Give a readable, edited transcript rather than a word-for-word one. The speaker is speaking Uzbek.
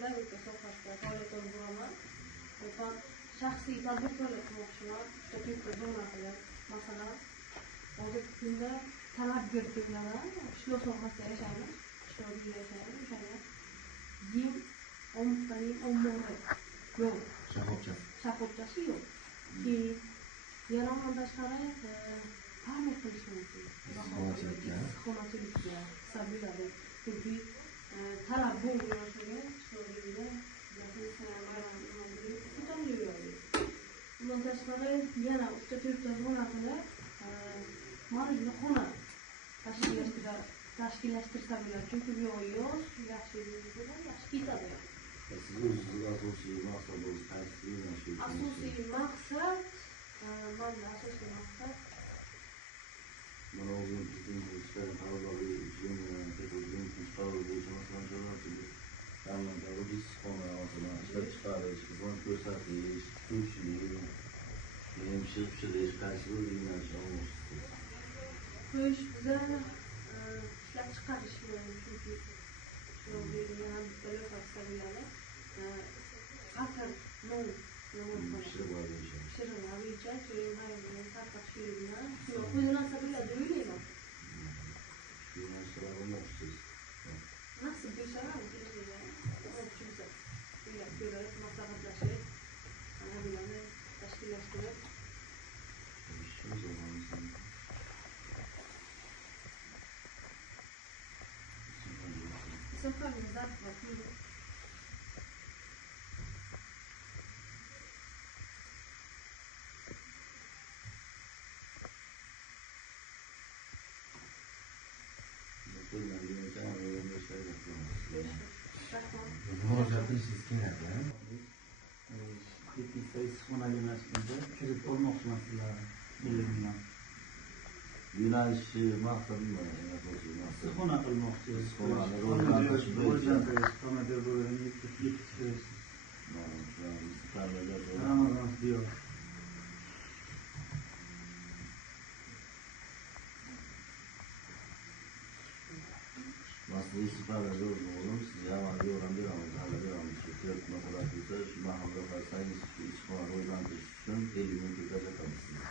pedagogika sohasida faoliyat olib boraman. Ben shaxsiy tadbirkorlik qilmoqchiman. To'rtta zona qilib, masalan, hozirgi kunda talabgor deyiladi. Qishloq sohasida yashaymiz, qishloqda yashaymiz, o'shanga yem olmoqdaning ommori yo'q. Shaxobchasi yo'q. Keyin yana ondan tashqari ta'mir qilish mumkin. Issiqxonachilikka hisoblanadi. Chunki talab bo'lgan qishloqda bundan tashqari yana 3-4 zona qilib mavjud xona tashkillashtirsa bo'ladi. Chunki bu yoz yaxshi ketadi. Siz o'zingiz asosiy maqsadingiz qaysi? Asosiy maqsad mana o'zim bizning ishlar tayyorlari uchun prezidentning qarori bo'yicha masalan ta'minotlar, issiqxona, masalan, ishlab chiqarish, xizmat ko'rsatish, tutuvchilik, keyin pishirish, qaysi bir yo'nalish olmoqchisiz? Xo'sh, biza ishlab chiqarish chunki yana bitta loyiha bo'ladi. Akar non pishirma bo'yicha keyin mayonni tarqatish yo'li bilan qo'llansa bo'ladi deb o'ylayman. Shu narsalar olmoqchisiz. Nasib bo'lsa ko'rib, maslahatlashib, bularni tashkillashtirib yo'nalish maqsadim bor. Issiqxona qilmoqchi. Aslında istifade ediyorum. Size ama diyorum bir anlamda şirket mesela ise şu mahallede varsa iş var oradan düşsün 50 bin tutacak mısınız?